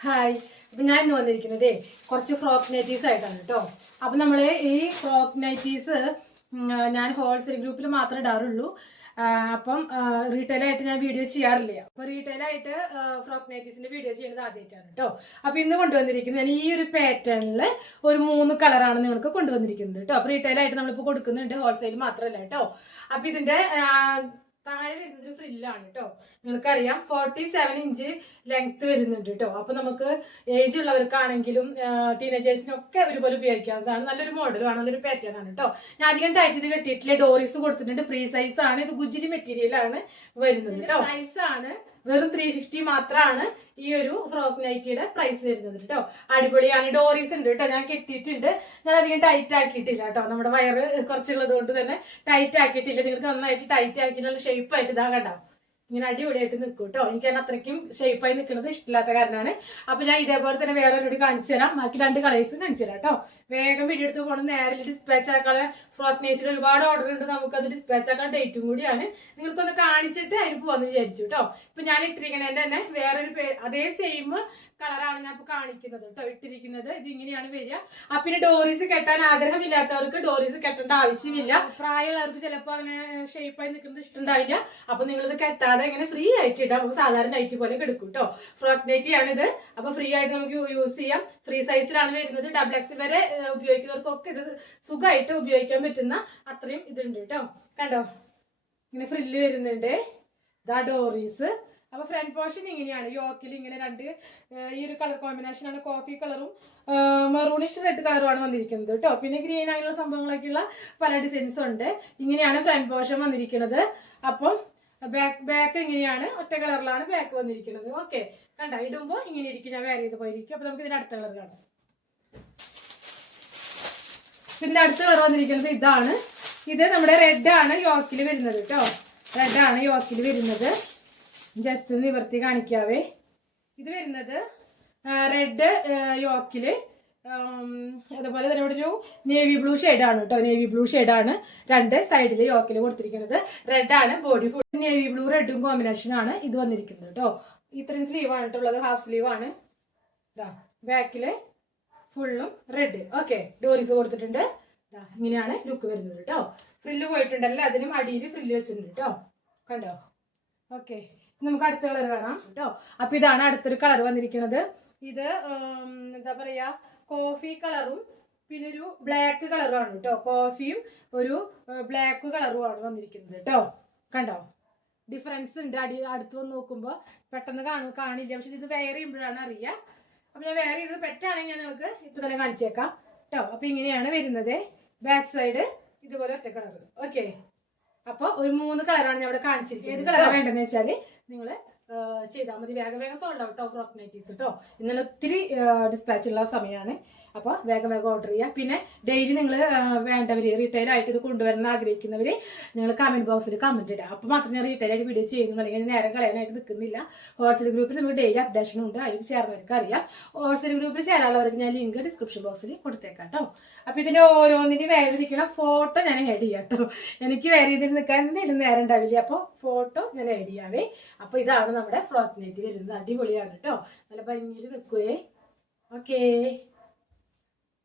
Hi ഇപ്പം ഞാൻ ഇന്ന് വന്നിരിക്കുന്നതേ കുറച്ച് ഫ്രോക്ക് നൈറ്റീസ് ആയിട്ടാണ് കേട്ടോ അപ്പം നമ്മൾ ഈ ഫ്രോക്ക് നൈറ്റീസ് ഞാൻ ഹോൾസെയിൽ ഗ്രൂപ്പിൽ മാത്രമേ ഇടാറുള്ളൂ. അപ്പം റീറ്റെയിലായിട്ട് ഞാൻ വീഡിയോ ചെയ്യാറില്ല. അപ്പോൾ റീറ്റെയിലായിട്ട് ഫ്രോക്ക് നൈറ്റീസിന്റെ വീഡിയോ ചെയ്യുന്നത് ആദ്യമായിട്ടാണ് കേട്ടോ അപ്പോൾ ഇന്ന് കൊണ്ടുവന്നിരിക്കുന്നത് ഈ ഒരു പാറ്റേണിൽ ഒരു മൂന്ന് കളറാണ് നിങ്ങൾക്ക് കൊണ്ടുവന്നിരിക്കുന്നത് കേട്ടോ അപ്പോൾ റീറ്റെയിലായിട്ട് നമ്മളിപ്പോൾ കൊടുക്കുന്നുണ്ട് ഹോൾസെയിൽ മാത്രമല്ല കേട്ടോ അപ്പോൾ ഇതിന്റെ ആ, താഴെ വരുന്നത് ഫ്രില്ലാണ് കേട്ടോ നിങ്ങൾക്കറിയാം ഫോർട്ടി സെവൻ ഇഞ്ച് ലെങ്ത് വരുന്നുണ്ട് കേട്ടോ അപ്പൊ നമുക്ക് ഏജ് ഉള്ളവർക്കാണെങ്കിലും ടീനേജേഴ്സിനൊക്കെ ഒരുപോലെ ഉപയോഗിക്കാവുന്നതാണ്. നല്ലൊരു മോഡലാണ് നല്ലൊരു പാറ്റേൺ ആണ് കേട്ടോ ഞാൻ അധികം ടൈറ്റ് ചെയ്ത് കെട്ടിയിട്ടില്ല. ഡോറീസ് കൊടുത്തിട്ടുണ്ട് ഫ്രീ സൈസ് ആണ്. ഇത് ഗുജിരി മെറ്റീരിയൽ ആണ് വരുന്നത് കേട്ടോ സൈസ് ആണ് വെറും ത്രീ ഫിഫ്റ്റി മാത്രമാണ് ഈ ഒരു ഫ്രോക്ക് നൈറ്റിയുടെ പ്രൈസ് വരുന്നത് കേട്ടോ അടിപൊളിയാണ്. ഡോറീസ് ഉണ്ട് കേട്ടോ ഞാൻ കെട്ടിയിട്ടുണ്ട്. ഞാൻ അധികം ടൈറ്റ് ആക്കിയിട്ടില്ല കേട്ടോ നമ്മുടെ വയറ് കുറച്ചുള്ളത് കൊണ്ട് തന്നെ ടൈറ്റ് ആക്കിയിട്ടില്ല. നിങ്ങൾക്ക് നന്നായിട്ട് ടൈറ്റ് ആക്കി നല്ല ഷേപ്പ് ആയിട്ട് ഇതാ കണ്ടോ. ഇങ്ങനെ അടിപൊളിയായിട്ട് നിൽക്കും കേട്ടോ എനിക്ക് തന്നെ അത്രയ്ക്കും ഷേപ്പായി നിൽക്കുന്നത് ഇഷ്ടമില്ലാത്ത കാരണമാണ്. അപ്പൊ ഞാൻ ഇതേപോലെ തന്നെ വേറെ ഒരു കാണിച്ചു തരാം. ബാക്കി രണ്ട് കളേഴ്സും കാണിച്ചു തരാം കേട്ടോ വേഗം വീഡിയോ എടുത്ത് പോകണം നേരെ ഡിസ്പാച്ച് ആക്കാനുള്ള ഫ്രോക്ക് ഒരുപാട് ഓർഡർ ഉണ്ട്. നമുക്ക് അത് ഡിസ്പാച്ച് ആക്കാൻ ഡേറ്റും കൂടിയാണ്. നിങ്ങൾക്കൊന്ന് കാണിച്ചിട്ട് അതിന് പോകാന്ന് വിചാരിച്ചു കേട്ടോ ഇപ്പൊ ഞാൻ ഇട്ടിരിക്കണേന്റെ തന്നെ വേറൊരു അതേ സെയിം കളറാണ് ഞാൻ ഇപ്പൊ കാണിക്കുന്നത് കേട്ടോ ഇട്ടിരിക്കുന്നത്. ഇത് ഇങ്ങനെയാണ് വരിക. അപ്പൊ പിന്നെ ഡോറീസ് കെട്ടാൻ ആഗ്രഹമില്ലാത്തവർക്ക് ഡോറീസ് കെട്ടേണ്ട ആവശ്യമില്ല. പ്രായമുള്ളവർക്ക് ചിലപ്പോൾ അങ്ങനെ ഷേപ്പായി നിൽക്കുന്നത് ഇഷ്ടമുണ്ടാവില്ല. അപ്പൊ നിങ്ങളിത് കെട്ടാതെ ഇങ്ങനെ ഫ്രീ ആയിട്ട് ഇടാം. നമുക്ക് സാധാരണ നൈറ്റ് പോലെ കിടക്കും കേട്ടോ ഫ്രോക്ക് നൈറ്റി ആണിത്. അപ്പൊ ഫ്രീ ആയിട്ട് നമുക്ക് യൂസ് ചെയ്യാം. ഫ്രീ സൈസിലാണ് വരുന്നത്. ഡബിൾ എക്സ് വരെ ഉപയോഗിക്കുന്നവർക്കൊക്കെ ഇത് സുഖമായിട്ട് ഉപയോഗിക്കാൻ പറ്റുന്ന അത്രയും ഇതുണ്ട് കേട്ടോ കണ്ടോ? ഇങ്ങനെ ഫ്രില്ല് വരുന്നുണ്ട്. ഇതാ ഡോറീസ്. അപ്പൊ ഫ്രണ്ട് പോർഷൻ ഇങ്ങനെയാണ്. യോക്കിൽ ഇങ്ങനെ രണ്ട് ഈ ഒരു കളർ കോമ്പിനേഷൻ ആണ് കോഫി കളറും മെറൂണിഷ് റെഡ് കളറുമാണ് വന്നിരിക്കുന്നത് കേട്ടോ പിന്നെ ഗ്രീൻ അങ്ങനെയുള്ള സംഭവങ്ങളൊക്കെയുള്ള പല ഡിസൈൻസും ഉണ്ട്. ഇങ്ങനെയാണ് ഫ്രണ്ട് പോർഷൻ വന്നിരിക്കുന്നത്. അപ്പം ബാക്ക് ബാക്ക് ഇങ്ങനെയാണ് ഒറ്റ കളറിലാണ് ബാക്ക് വന്നിരിക്കുന്നത്. ഓക്കെ കണ്ട ഇടുമ്പോൾ ഇങ്ങനെ ഇരിക്കും. ഞാൻ വേറെ ചെയ്ത് പോയിരിക്കും. അപ്പൊ നമുക്ക് ഇതിന് അടുത്ത കളർ കാണാം. പിന്നെ അടുത്ത കളർ വന്നിരിക്കുന്നത് ഇതാണ്. ഇത് നമ്മുടെ റെഡ് ആണ് യോക്കിൽ വരുന്നത് കേട്ടോ റെഡ് ആണ് യോക്കിൽ വരുന്നത്. ജസ്റ്റ് നിവർത്തി കാണിക്കാവേ. ഇത് വരുന്നത് റെഡ് യോക്കിൽ. അതുപോലെ തന്നെ ഇവിടെ ഒരു നേവി ബ്ലൂ ആണ് കേട്ടോ നേവി ബ്ലൂ ആണ് രണ്ട് സൈഡിൽ യോക്കിൽ കൊടുത്തിരിക്കുന്നത്. റെഡ് ആണ് ബോഡി ഫുൾ നേവി ബ്ലൂ റെഡും കോമ്പിനേഷൻ ആണ് ഇത് വന്നിരിക്കുന്നത് കേട്ടോ ഇത്രയും സ്ലീവ് ആണ് കേട്ടോ ഉള്ളത് ഹാഫ് സ്ലീവ് ആണ് ബാക്കിൽ ഫുള്ളും റെഡ് ഓക്കെ ഡോറീസ് കൊടുത്തിട്ടുണ്ട്. ഇങ്ങനെയാണ് ലുക്ക് വരുന്നത് കേട്ടോ ഫ്രില്ല് പോയിട്ടുണ്ടല്ലോ അതിനും അടിയിൽ ഫ്രില്ല് വെച്ചിട്ടുണ്ട് കേട്ടോ കണ്ടോ? ഓക്കെ നമുക്ക് അടുത്ത കളർ കാണാം കേട്ടോ അപ്പൊ ഇതാണ് അടുത്തൊരു കളർ വന്നിരിക്കുന്നത്. ഇത് എന്താ പറയാ കോഫി കളറും പിന്നെ ഒരു ബ്ലാക്ക് കളറുമാണ് കേട്ടോ കോഫിയും ഒരു ബ്ലാക്ക് കളറുമാണ് വന്നിരിക്കുന്നത് കേട്ടോ കണ്ടോ? ഡിഫറൻസ് ഉണ്ട്. അടി അടുത്ത് വന്ന് നോക്കുമ്പോൾ പെട്ടെന്ന് കാണും കാണില്ല. പക്ഷെ ഇത് വെയർ ചെയ്യുമ്പോഴാണ് അറിയുക അപ്പൊ ഞാൻ വേറെ ചെയ്ത് പെറ്റാണെങ്കിൽ ഞാൻ നിങ്ങൾക്ക് ഇപ്പൊ തന്നെ കാണിച്ചേക്കാം കേട്ടോ അപ്പൊ ഇങ്ങനെയാണ് വരുന്നത്. ബാക്ക് സൈഡ് ഇതുപോലെ ഒറ്റ കളർ ഓക്കെ അപ്പൊ ഒരു മൂന്ന് കളറാണ് ഞാൻ ഇവിടെ കാണിച്ചിരിക്കുന്നത്. ഏത് കളറാണ് വേണ്ടതെന്ന് വെച്ചാൽ നിങ്ങൾ ചെയ്താൽ മതി. വേഗം വേഗം സോൾഡ് ഔട്ട് ഓഫ് റോക്നൈറ്റീസ് നൈറ്റീസ് കേട്ടോ ഇന്നലെ ഒത്തിരി ഡിസ്പാച്ച് ഉള്ള സമയമാണ് അപ്പോൾ വേഗം വേഗം ഓർഡർ ചെയ്യുക പിന്നെ ഡെയിലി നിങ്ങൾ വേണ്ടവർ റീറ്റെയിൽ ആയിട്ട് ഇത് കൊണ്ടുവരണം ആഗ്രഹിക്കുന്നവർ നിങ്ങൾ കമന്റ് ബോക്സിൽ കമന്റ് ഇടുക. അപ്പോൾ മാത്രമേ ഞാൻ റീറ്റെയിൽ ആയിട്ട് വീഡിയോ ചെയ്യുന്നു. അല്ലെങ്കിൽ നേരം കളയാനായിട്ട് നിൽക്കുന്നില്ല. ഹോൾസെയിൽ ഗ്രൂപ്പിൽ നമുക്ക് ഡെയിലി അപ്ഡേഷൻ ഉണ്ട്. അതിൽ ചേർന്നവർക്ക് അറിയാം. ഹോൾസെയിൽ ഗ്രൂപ്പിൽ ചേരാനുള്ളവർക്ക് ഞാൻ ലിങ്ക് ഡിസ്ക്രിപ്ഷൻ ബോക്സിൽ കൊടുത്തേക്കാം കേട്ടോ അപ്പോൾ ഇതിന്റെ ഓരോന്നിന്റെ വേദനിക്കുന്ന ഫോട്ടോ ഞാൻ ആഡ് ചെയ്യാം കേട്ടോ എനിക്ക് വേറെ ഇതിൽ നിൽക്കാൻ എന്തെങ്കിലും നേരം ഉണ്ടാവില്ല? അപ്പോൾ ഫോട്ടോ ഞാൻ ആഡ് ചെയ്യാവേ. അപ്പോൾ ഇതാണ് നമ്മുടെ ഫ്രോക്ക് നെറ്റ് വരുന്നത്. അടിപൊളിയാണ് കേട്ടോ നല്ല ഭംഗിയിൽ നിൽക്കുവേ. ഓക്കേ